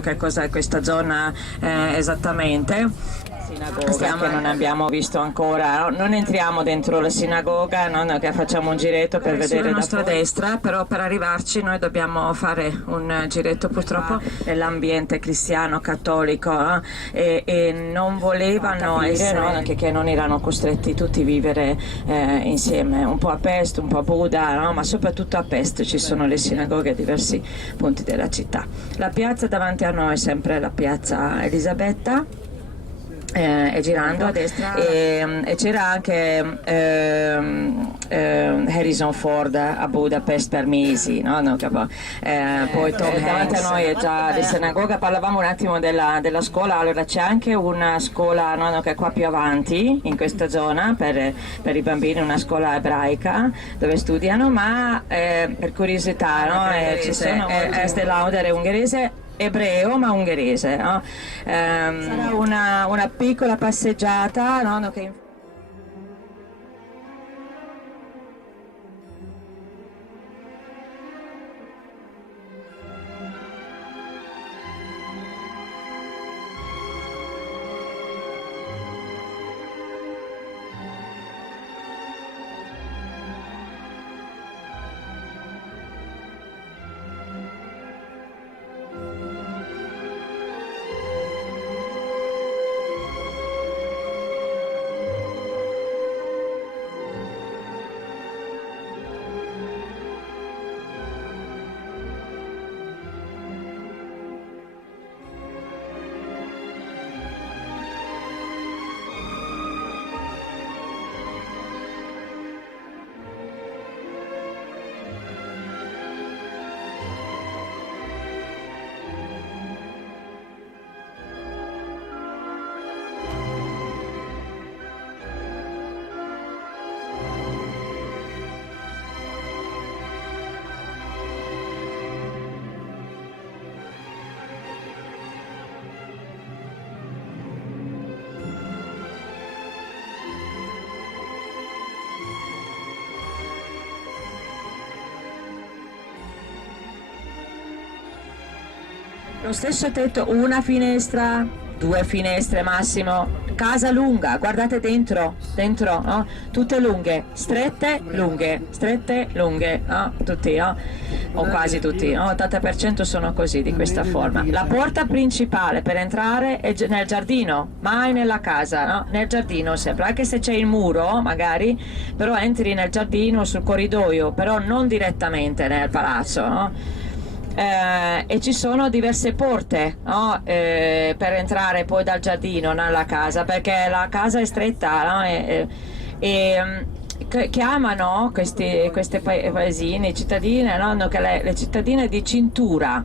Che cos'è questa zona esattamente. Sinagoga che non abbiamo visto ancora, non entriamo dentro la sinagoga, no, che facciamo un giretto per vedere sulla nostra destra, però per arrivarci noi dobbiamo fare un giretto purtroppo nell'ambiente cristiano cattolico e non volevano essere, no, che non erano costretti tutti a vivere insieme, un po' a Pest, un po' a Buda, no, ma soprattutto a Pest ci sono le sinagoghe a diversi punti della città. La piazza davanti a noi è sempre la piazza Elisabetta. E girando a destra e c'era anche Harrison Ford a Budapest per mesi, no? Poi Tom davanti a noi è già di sinagoga. Parlavamo un attimo della scuola. Allora c'è anche una scuola, no, che è qua più avanti in questa zona per i bambini, una scuola ebraica dove studiano, ma per curiosità, no? Ci sono Estée Lauder è ungherese, ebreo ma ungherese, no? Sarà una piccola passeggiata, no, che lo stesso tetto, una finestra, due finestre massimo, casa lunga, guardate dentro, no? Tutte lunghe, strette, no? Tutti, no? O quasi tutti, no? 80% sono così, di questa forma. La porta principale per entrare è nel giardino, mai nella casa, no? Nel giardino sempre, anche se c'è il muro magari, però entri nel giardino, sul corridoio, però non direttamente nel palazzo, no? E ci sono diverse porte, no? Per entrare poi dal giardino nella casa, perché la casa è stretta, no? Chiamano queste paesini, cittadine, no? Che le cittadine di cintura,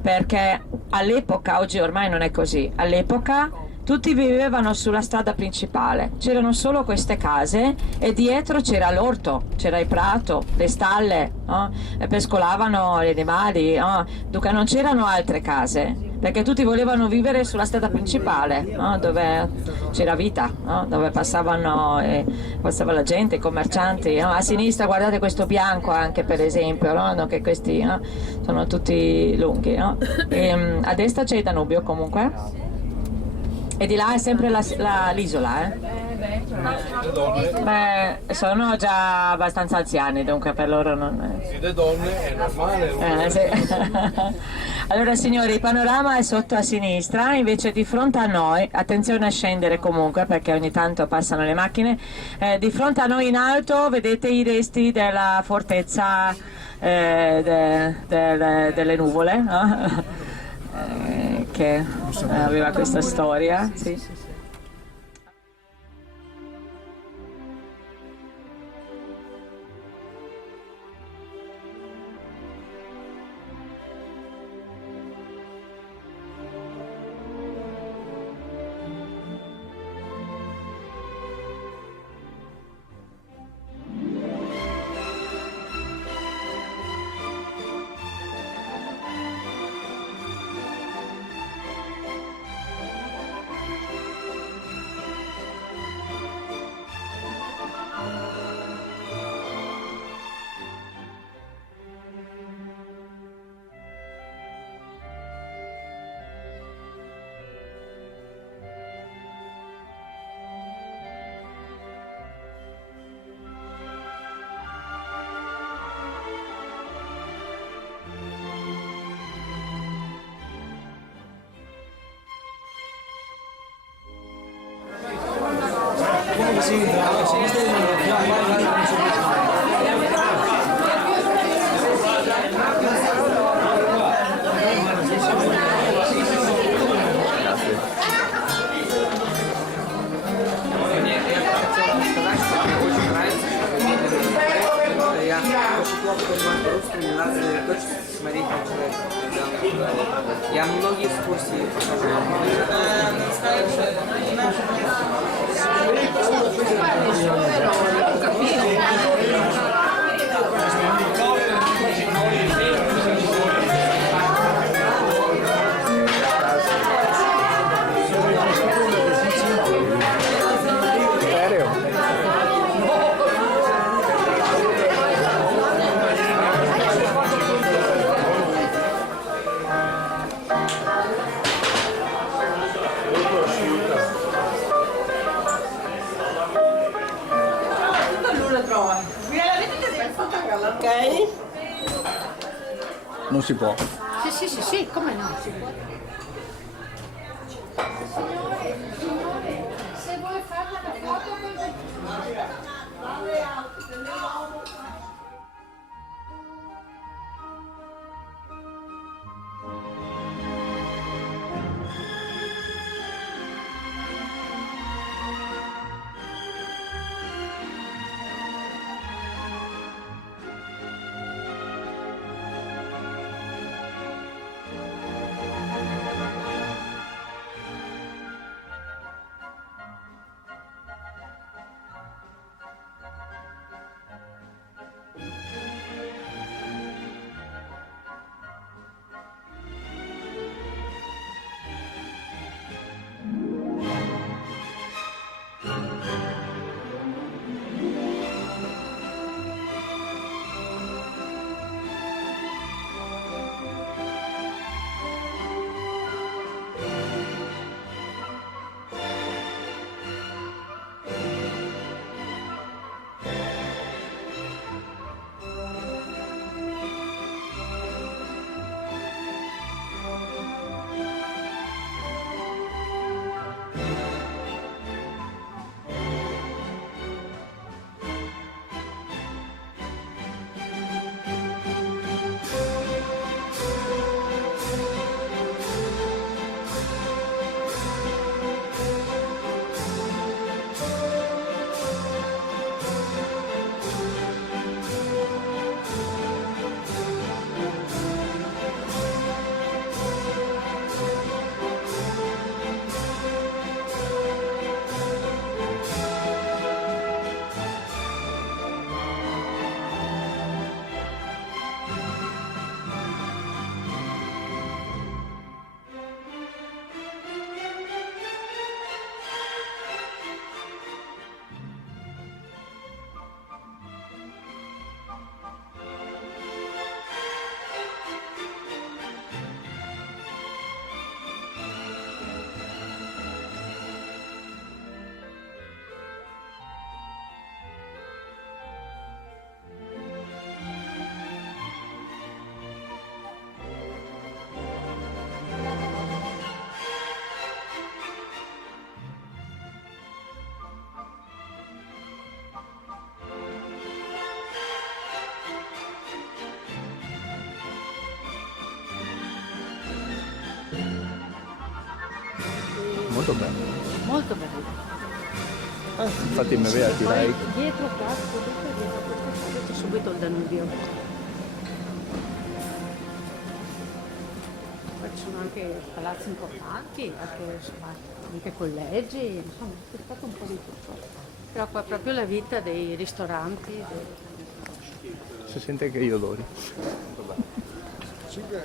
perché all'epoca, oggi ormai non è così, all'epoca tutti vivevano sulla strada principale, c'erano solo queste case e dietro c'era l'orto, c'era il prato, le stalle, no? E pescolavano gli animali, no? Dunque non c'erano altre case, perché tutti volevano vivere sulla strada principale, no? Dove c'era vita, no? Dove passava la gente, i commercianti, no? A sinistra guardate questo bianco anche per esempio, no? Che questi, no? Sono tutti lunghi, no? E, a destra c'è il Danubio comunque. E di là è sempre l'isola, Beh, sono già abbastanza anziani, dunque per loro non è... Le donne è normale. Sì. Allora signori, il panorama è sotto a sinistra, invece di fronte a noi, attenzione a scendere comunque perché ogni tanto passano le macchine, di fronte a noi in alto vedete i resti della fortezza delle nuvole, no? Che aveva questa storia. Sì. Я многие экскурсии Non si può. Sì, come no? Se vuoi fare una foto Molto bello. molto bello. Infatti mi vedi, direi. Dietro qua, dietro subito il Danubio. Poi ci sono anche palazzi importanti, anche collegi, insomma, è stato un po' di tutto. Però qua proprio la vita dei ristoranti. Si sente anche gli odori. 5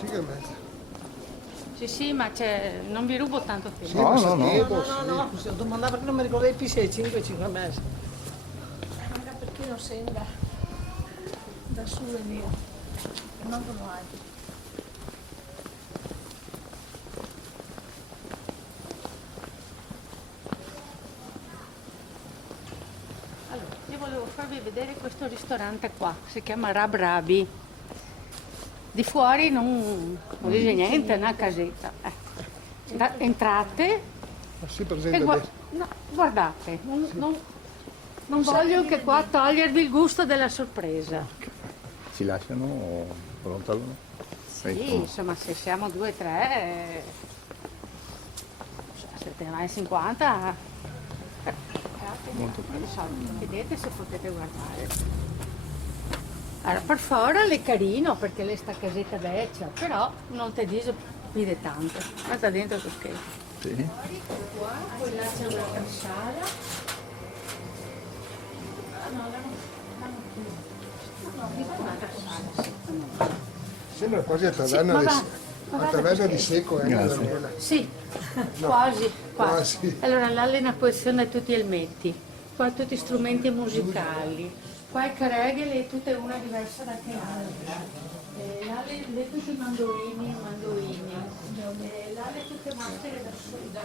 e mezza. Sì, ma non vi rubo tanto tempo. No, scusi, ho domandato perché non mi ricordo più se è 5 e mezza. Anche perché non sembra da souvenir, non sono altri. Allora, io volevo farvi vedere questo ristorante qua, si chiama Rab Rabi. Di fuori non dice niente, è una casetta. Entrate Ma si presenta bene. No, guardate, non voglio che qua togliervi il gusto della sorpresa. Si lasciano o brontolano? Sì, insomma, se siamo 2 o 3, se te ne vai 50, Molto bello. vedete se potete guardare. Allora, per fuori è carino perché le sta casetta vecchia, però non ti dice pide tanto. Guarda dentro che schifo. Sì. Poi là c'è un'altra sala. Sembra quasi a taverna, a taverna di secco, Grazie. Daniela. Sì, quasi, quasi. Quasi. Allora là è una questione di tutti gli elmetti, qua tutti strumenti musicali, qua il careghe è tutta una diversa da che altra. Là le tutti i mandorini, là le tutte maschere da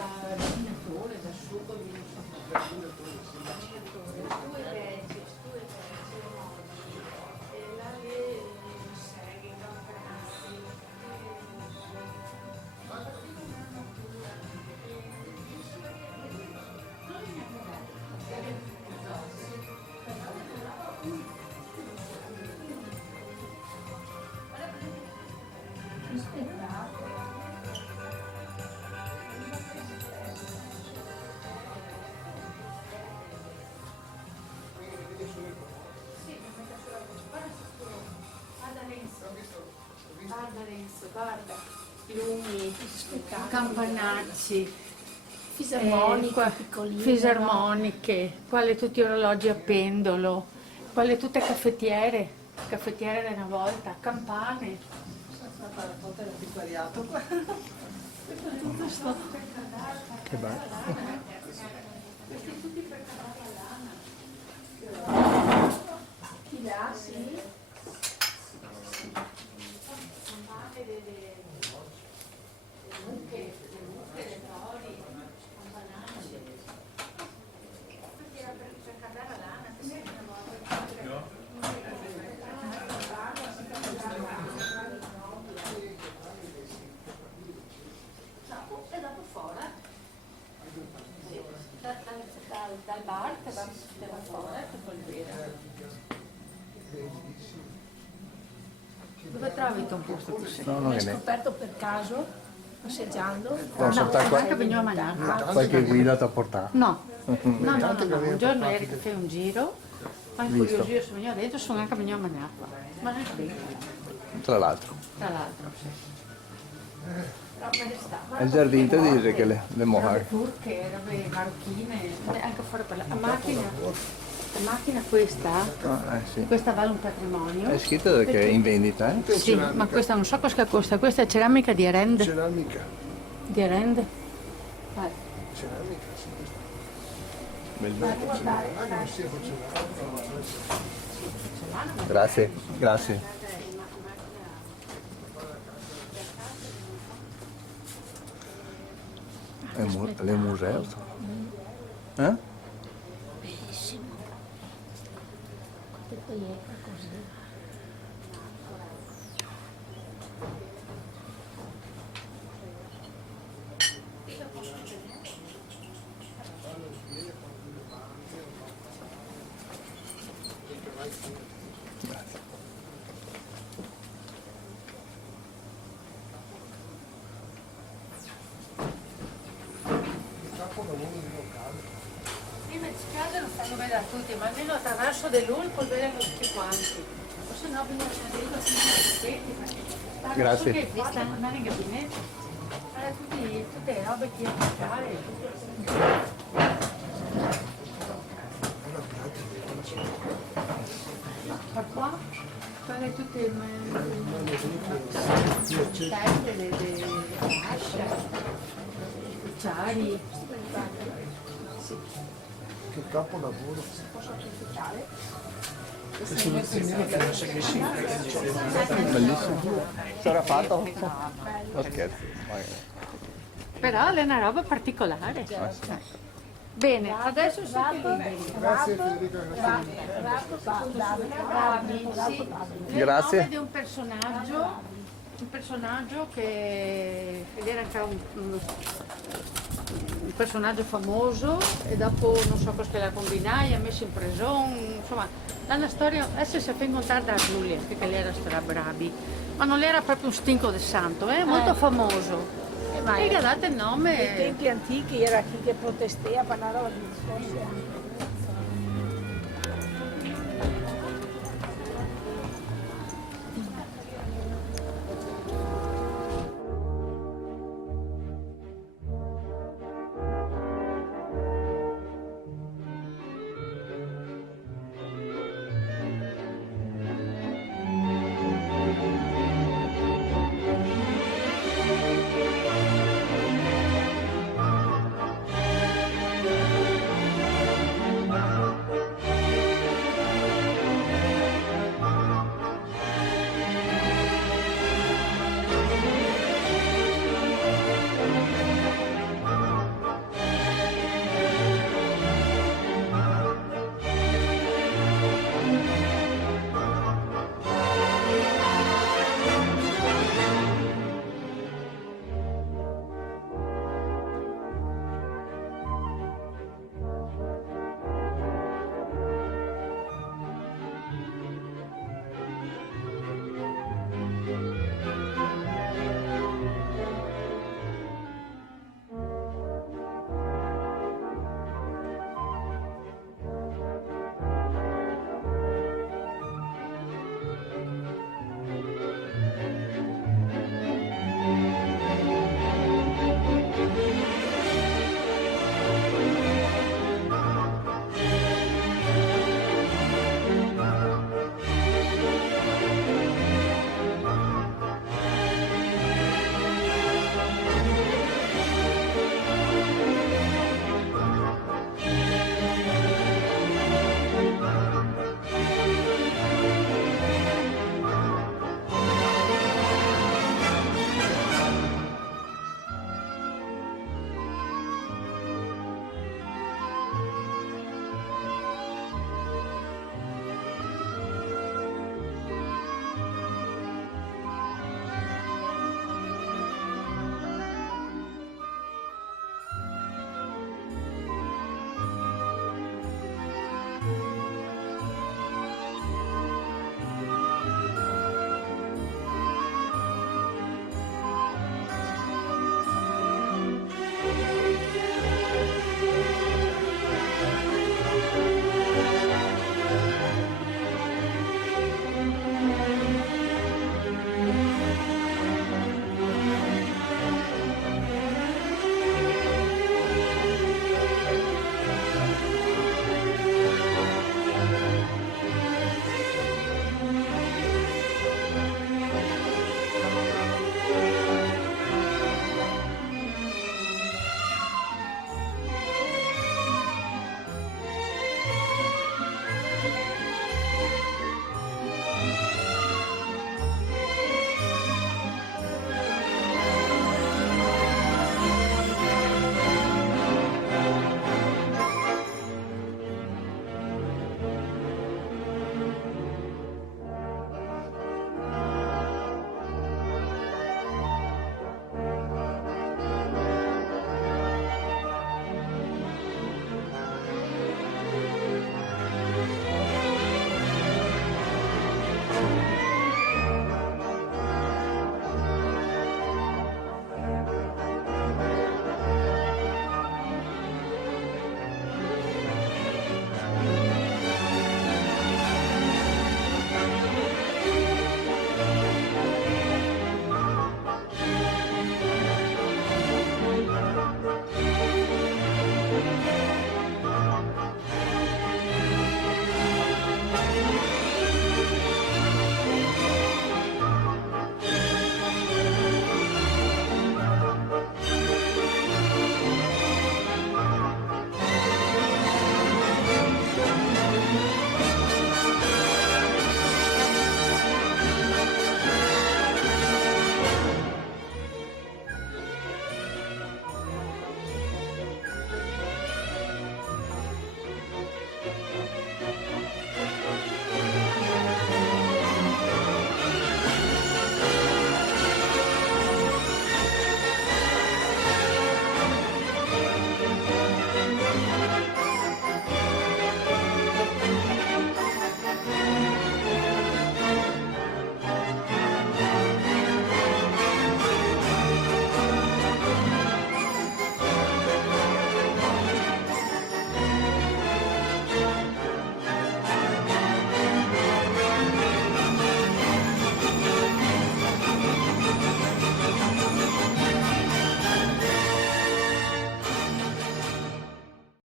minatore, da sugo, di non so cosa. Due vecchi, e là le seghe, guarda, lumi, campanacci, fisarmoniche, quale tutti orologi a pendolo, quale tutte caffettiere di una volta, campane. Che bello. Chi là, sì? Dal bar te va fuori e poi bere. Dove trovi il posto tu sei? No, non L'hai è me. scoperto per caso, passeggiando? Non soltanto Manca veniva a mangiare. qualche guida ti ha portato. No, un giorno eri che fai un giro, ma incuriosito sono venuto dentro, sono anche venuto a mangiare qua. Ma non è qui, Tra l'altro. tra l'altro, sì. Però me ne sta. E il giardino ti dice che le Robe mohar. turche, robe marocchine, anche fuori per la macchina questa, Sì. questa vale un patrimonio. È scritto che è in vendita, eh? Sì, ma questa non so cosa costa, questa è ceramica di Arende. Ceramica. Di Arende? Vai. Ceramica, sì. Bellissimo. Anche non sia porcellana. Grazie, grazie. È un museo. Eh? Prima in spiaggia lo fanno vedere a tutti, ma almeno attraverso dell'UL puoi vedere tutti quanti. O se no bisogna scendere perché Grazie. che vista andare in gabinetto. Fare tutte le robe che hai da fare. Per qua fare tutte le tende, le asce, i cucciari. Che capolavoro. Bellissimo. Sarà fatto? No scherzi. Magari. Però è una roba particolare. Bene, adesso siete liberi. Grazie Federica, grazie. Bravi, sì. Il Grazie. nome di un personaggio un personaggio che ed era anche un personaggio famoso e dopo non so cosa l'ha combinato, ha messo in prigione, insomma, la storia, adesso si è fatto incontrare da Giulia, perché lei era strabrabi, ma non era proprio un stinco del santo, molto famoso. Ma E gli ha dato il nei nome. tempi antichi era chi che protestava, parlava di discorsi